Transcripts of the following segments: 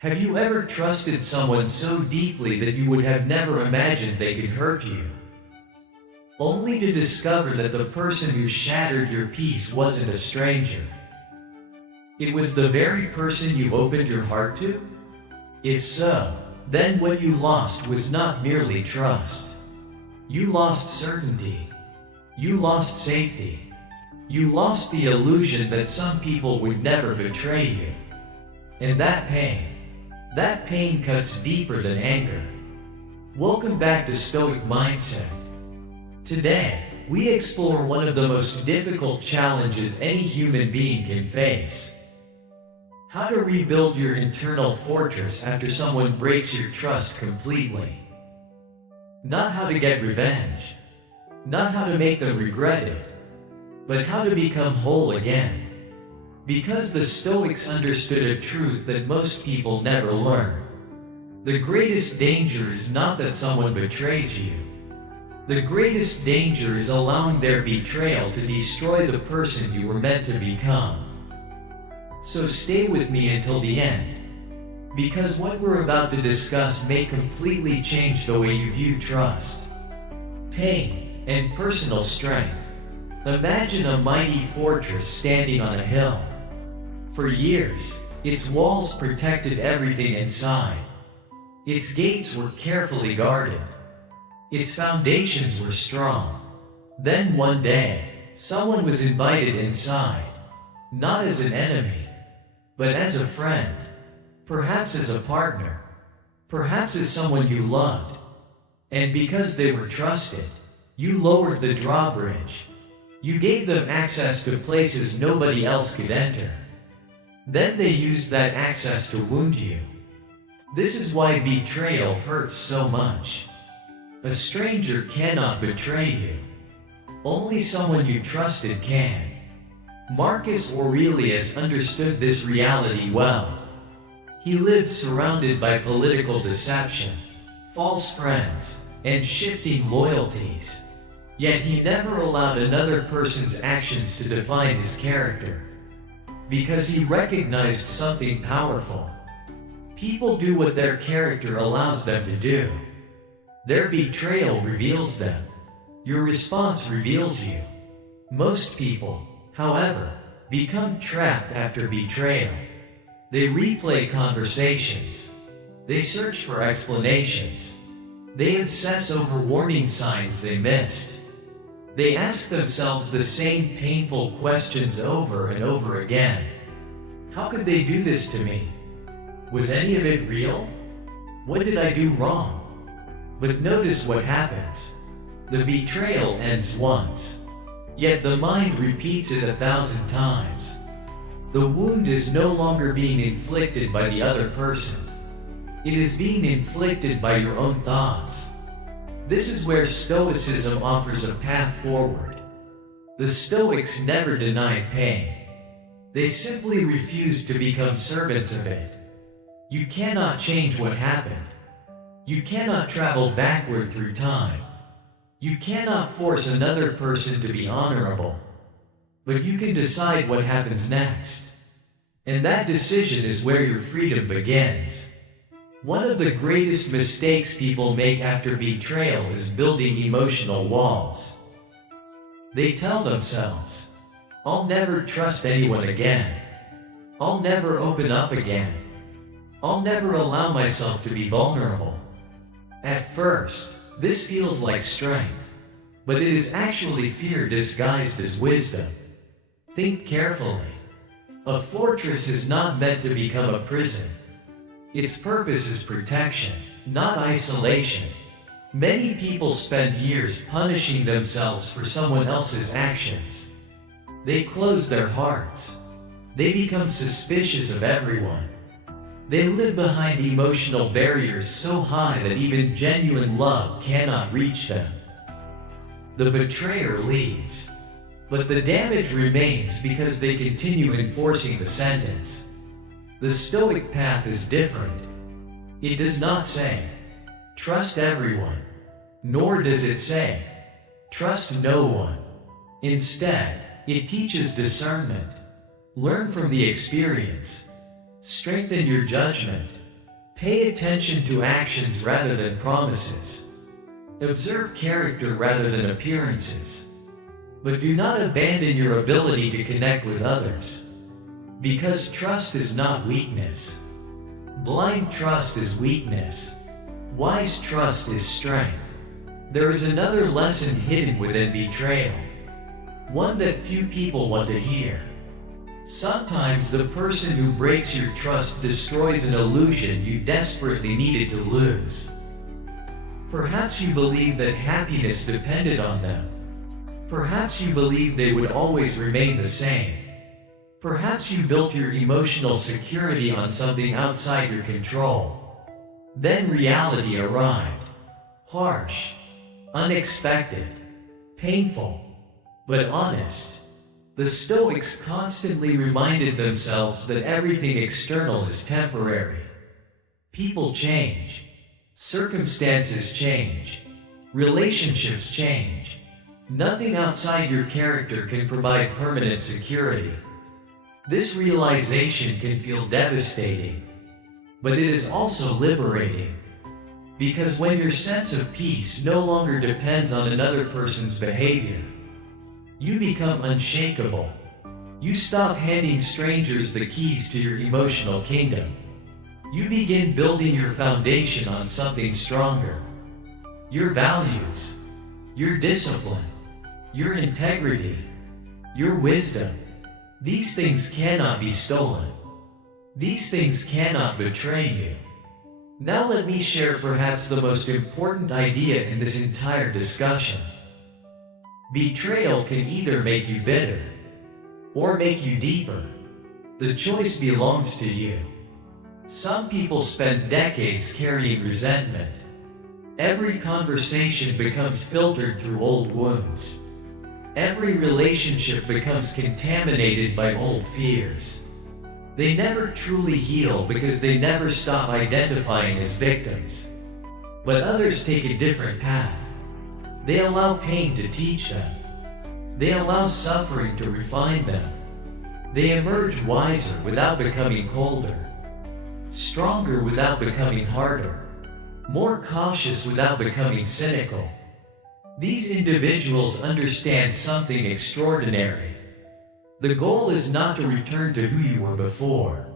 Have you ever trusted someone so deeply that you would have never imagined they could hurt you? Only to discover that the person who shattered your peace wasn't a stranger. It was the very person you opened your heart to? If so, then what you lost was not merely trust. You lost certainty. You lost safety. You lost the illusion that some people would never betray you. And that pain cuts deeper than anger. Welcome back to Stoic Mindset. Today, we explore one of the most difficult challenges any human being can face. How to rebuild your internal fortress after someone breaks your trust completely. Not how to get revenge. Not how to make them regret it. But how to become whole again. Because the Stoics understood a truth that most people never learn. The greatest danger is not that someone betrays you. The greatest danger is allowing their betrayal to destroy the person you were meant to become. So stay with me until the end, because what we're about to discuss may completely change the way you view trust, pain, and personal strength. Imagine a mighty fortress standing on a hill. For years, its walls protected everything inside. Its gates were carefully guarded. Its foundations were strong. Then one day, someone was invited inside, not as an enemy, but as a friend, perhaps as a partner, perhaps as someone you loved. And because they were trusted, you lowered the drawbridge. You gave them access to places nobody else could enter. Then they used that access to wound you. This is why betrayal hurts so much. A stranger cannot betray you. Only someone you trusted can. Marcus Aurelius understood this reality well. He lived surrounded by political deception, false friends, and shifting loyalties. Yet he never allowed another person's actions to define his character. Because he recognized something powerful. People do what their character allows them to do. Their betrayal reveals them. Your response reveals you. Most people, however, become trapped after betrayal. They replay conversations. They search for explanations. They obsess over warning signs they missed. They ask themselves the same painful questions over and over again. How could they do this to me? Was any of it real? What did I do wrong? But notice what happens. The betrayal ends once. Yet the mind repeats it 1,000 times. The wound is no longer being inflicted by the other person. It is being inflicted by your own thoughts. This is where Stoicism offers a path forward. The Stoics never denied pain. They simply refused to become servants of it. You cannot change what happened. You cannot travel backward through time. You cannot force another person to be honorable. But you can decide what happens next. And that decision is where your freedom begins. One of the greatest mistakes people make after betrayal is building emotional walls. They tell themselves, "I'll never trust anyone again. I'll never open up again. I'll never allow myself to be vulnerable." At first, this feels like strength, but it is actually fear disguised as wisdom. Think carefully. A fortress is not meant to become a prison. Its purpose is protection, not isolation. Many people spend years punishing themselves for someone else's actions. They close their hearts. They become suspicious of everyone. They live behind emotional barriers so high that even genuine love cannot reach them. The betrayer leaves, but the damage remains because they continue enforcing the sentence. The Stoic path is different. It does not say, "Trust everyone," nor does it say, "Trust no one." Instead, it teaches discernment. Learn from the experience. Strengthen your judgment. Pay attention to actions rather than promises. Observe character rather than appearances. But do not abandon your ability to connect with others. Because trust is not weakness. Blind trust is weakness. Wise trust is strength. There is another lesson hidden within betrayal. One that few people want to hear. Sometimes the person who breaks your trust destroys an illusion you desperately needed to lose. Perhaps you believed that happiness depended on them. Perhaps you believed they would always remain the same. Perhaps you built your emotional security on something outside your control. Then reality arrived. Harsh, unexpected, painful, but honest. The Stoics constantly reminded themselves that everything external is temporary. People change. Circumstances change. Relationships change. Nothing outside your character can provide permanent security. This realization can feel devastating, but it is also liberating. Because when your sense of peace no longer depends on another person's behavior, you become unshakable. You stop handing strangers the keys to your emotional kingdom. You begin building your foundation on something stronger. Your values, your discipline, your integrity, your wisdom. These things cannot be stolen. These things cannot betray you. Now let me share perhaps the most important idea in this entire discussion. Betrayal can either make you bitter or make you deeper. The choice belongs to you. Some people spend decades carrying resentment. Every conversation becomes filtered through old wounds. Every relationship becomes contaminated by old fears. They never truly heal because they never stop identifying as victims. But others take a different path. They allow pain to teach them. They allow suffering to refine them. They emerge wiser without becoming colder, stronger without becoming harder, more cautious without becoming cynical. These individuals understand something extraordinary. The goal is not to return to who you were before.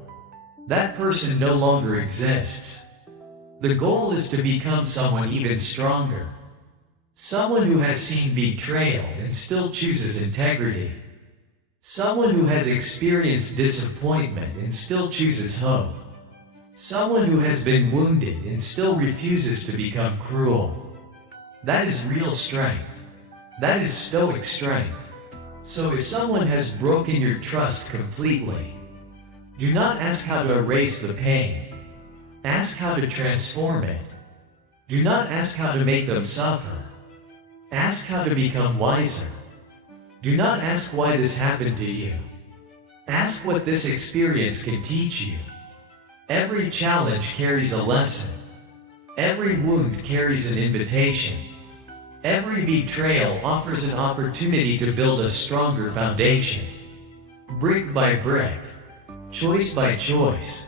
That person no longer exists. The goal is to become someone even stronger. Someone who has seen betrayal and still chooses integrity. Someone who has experienced disappointment and still chooses hope. Someone who has been wounded and still refuses to become cruel. That is real strength. That is Stoic strength. So if someone has broken your trust completely, do not ask how to erase the pain. Ask how to transform it. Do not ask how to make them suffer. Ask how to become wiser. Do not ask why this happened to you. Ask what this experience can teach you. Every challenge carries a lesson. Every wound carries an invitation. Every betrayal offers an opportunity to build a stronger foundation. Brick by brick, choice by choice,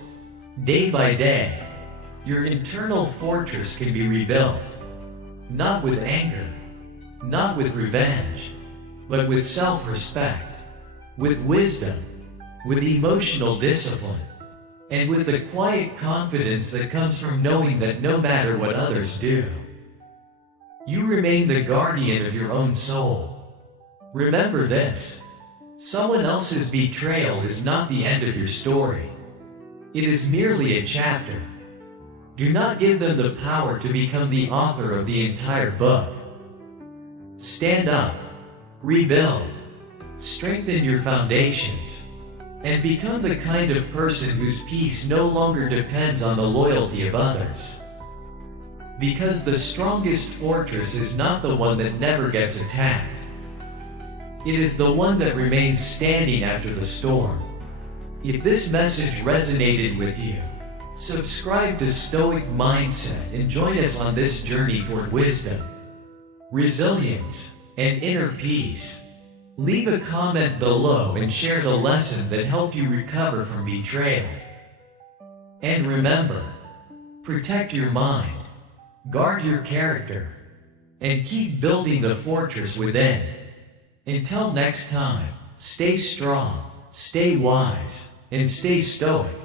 day by day, your internal fortress can be rebuilt. Not with anger, not with revenge, but with self-respect, with wisdom, with emotional discipline, and with the quiet confidence that comes from knowing that no matter what others do, you remain the guardian of your own soul. Remember this: someone else's betrayal is not the end of your story. It is merely a chapter. Do not give them the power to become the author of the entire book. Stand up, rebuild, strengthen your foundations, and become the kind of person whose peace no longer depends on the loyalty of others. Because the strongest fortress is not the one that never gets attacked. It is the one that remains standing after the storm. If this message resonated with you, subscribe to Stoic Mindset and join us on this journey toward wisdom, resilience, and inner peace. Leave a comment below and share the lesson that helped you recover from betrayal. And remember, Protect your mind, guard your character, and keep building the fortress within. Until next time, stay strong, stay wise, and stay stoic.